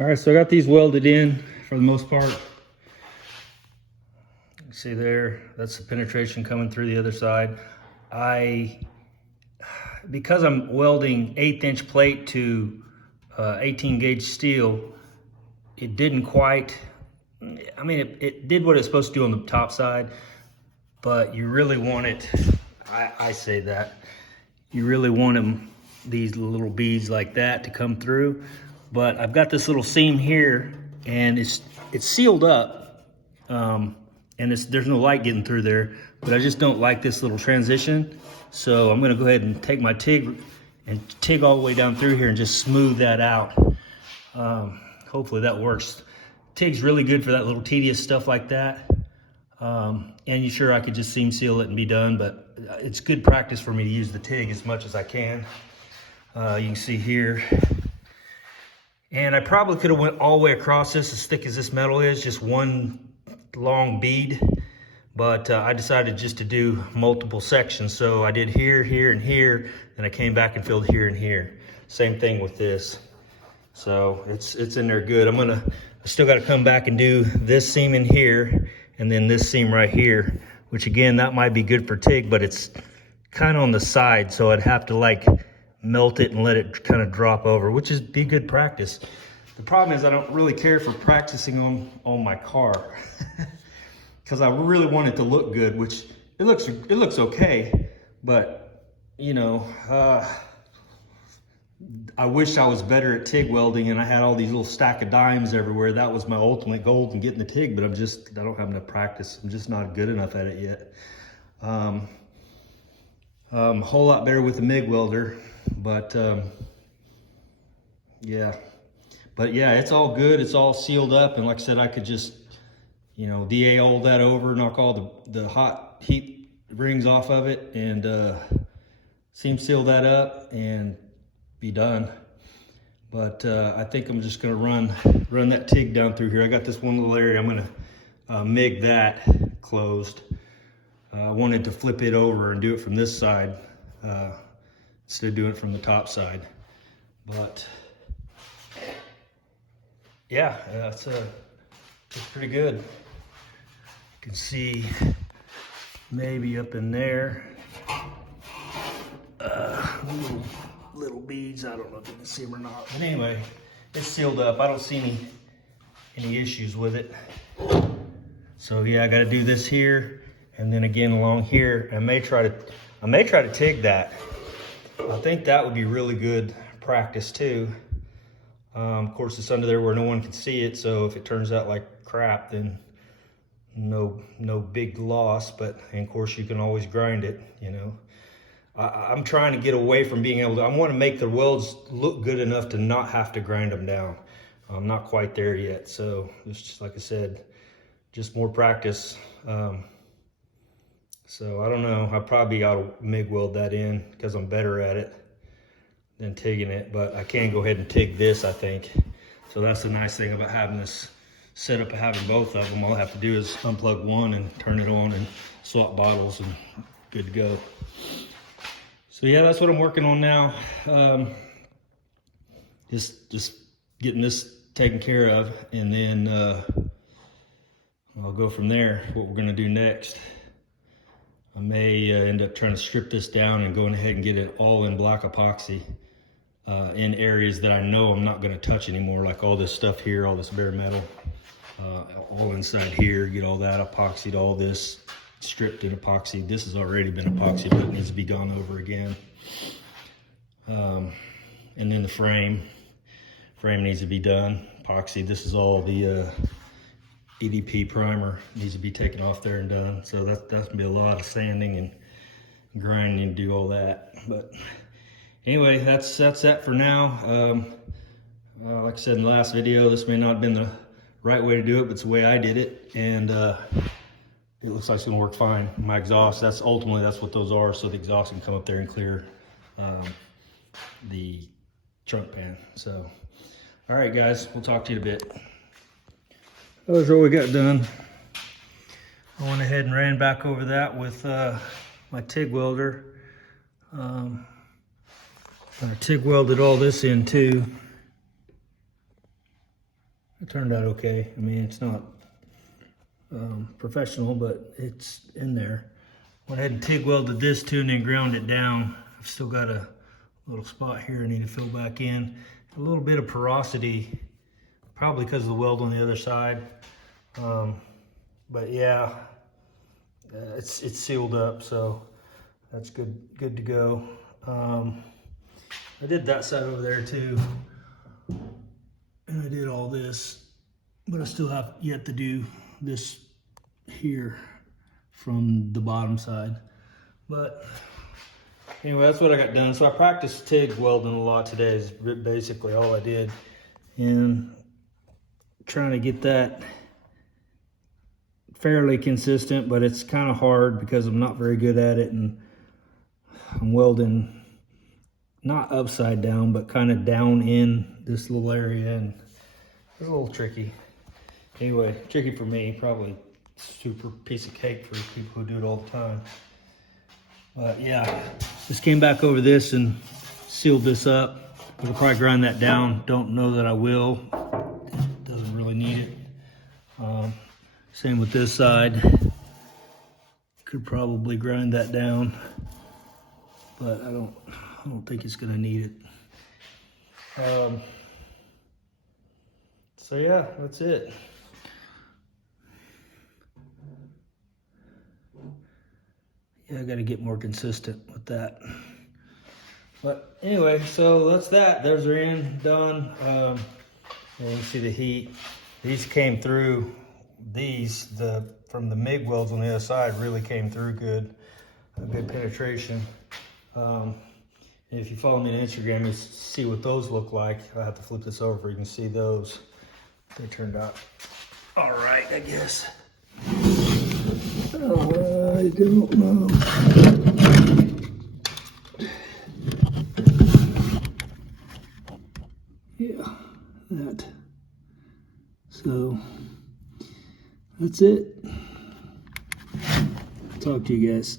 All right, so I got these welded in for the most part. You see there, that's the penetration coming through the other side. Because I'm welding 1/8 inch plate to 18 gauge steel, it didn't quite, I mean, it did what it's supposed to do on the top side, but you really want it, I say that, you really want these little beads like that to come through. But I've got this little seam here and it's sealed up, and there's no light getting through there, but I just don't like this little transition. So I'm gonna go ahead and take my TIG and TIG all the way down through here and just smooth that out. Hopefully that works. TIG's really good for that little tedious stuff like that. And you sure I could just seam seal it and be done, but it's good practice for me to use the TIG as much as I can. You can see here. And I probably could have went all the way across this as thick as this metal is, just one long bead. But I decided just to do multiple sections. So I did here, here, and here. Then I came back and filled here and here. Same thing with this. So it's in there good. I still got to come back and do this seam in here and then this seam right here, which again, that might be good for TIG, but it's kind of on the side. So I'd have to like melt it and let it kind of drop over, which is be good practice. The problem is I don't really care for practicing on my car because I really want it to look good, which it looks okay, but you know, I wish I was better at TIG welding and I had all these little stack of dimes everywhere. That was my ultimate goal in getting the TIG, but I don't have enough practice. I'm just not good enough at it yet. A whole lot better with the MIG welder, but yeah, it's all good. It's all sealed up, and like I said, I could just, you know, DA all that over, knock all the hot heat rings off of it, and seam seal that up and be done. But I think I'm just gonna run that TIG down through here. I got this one little area. I'm gonna MIG that closed. I wanted to flip it over and do it from this side instead of doing it from the top side. But yeah, it's pretty good. You can see maybe up in there, little beads. I don't know if you can see them or not. But anyway, it's sealed up. I don't see any issues with it. So yeah, I got to do this here, and then again along here. I may try to TIG that. I think that would be really good practice too. Of course, it's under there where no one can see it, so if it turns out like crap, then no big loss. But and of course, you can always grind it. You know, I'm trying to get away from being able to. I want to make the welds look good enough to not have to grind them down. I'm not quite there yet, so it's just like I said, just more practice. So I don't know, I probably ought to MIG weld that in because I'm better at it than TIGging it, but I can go ahead and TIG this, I think. So that's the nice thing about having this setup of having both of them. All I have to do is unplug one and turn it on and swap bottles and good to go. So yeah, that's what I'm working on now. Just getting this taken care of, and then I'll go from there. What we're gonna do next. I may end up trying to strip this down and going ahead and get it all in black epoxy in areas that I know I'm not going to touch anymore, like all this stuff here, all this bare metal, all inside here, get all that epoxied, all this stripped in epoxy. This has already been epoxied, but it needs to be gone over again. And then the frame needs to be done, epoxy. This is all the EDP primer needs to be taken off there and done. So that's gonna be a lot of sanding and grinding to do all that. But anyway, that's that for now. Like I said in the last video, this may not have been the right way to do it, but it's the way I did it, and it looks like it's gonna work fine. My exhaust, that's what those are, so the exhaust can come up there and clear the trunk pan. So, all right, guys, we'll talk to you in a bit. That's what we got done. I went ahead and ran back over that with my TIG welder. I TIG welded all this in too. it turned out okay. I mean, it's not professional, but it's in there. Went ahead and TIG welded this too and then ground it down. I've still got a little spot here I need to fill back in. A little bit of porosity, probably because of the weld on the other side. But yeah, it's sealed up, so that's good to go. I did that side over there too, and I did all this, but I still have yet to do this here from the bottom side. But anyway, that's what I got done. So I practiced TIG welding a lot today is basically all I did. And trying to get that fairly consistent, but it's kind of hard because I'm not very good at it. And I'm welding not upside down, but kind of down in this little area. And it's a little tricky. Anyway, tricky for me, probably super piece of cake for people who do it all the time. But yeah, just came back over this and sealed this up. I'll probably grind that down. Don't know that I will. Doesn't really need it. Same with this side. Could probably grind that down, but I don't think it's gonna need it. So yeah, that's it. Yeah, I got to get more consistent with that. But anyway, so that's that. Those are in, done. And you can see the heat. These came through. From the MIG welds on the other side really came through good. A good penetration. And if you follow me on Instagram, you see what those look like. I'll have to flip this over so you can see those. They turned out all right, I guess. Oh, I don't know. Yeah, that. So, that's it. Talk to you guys.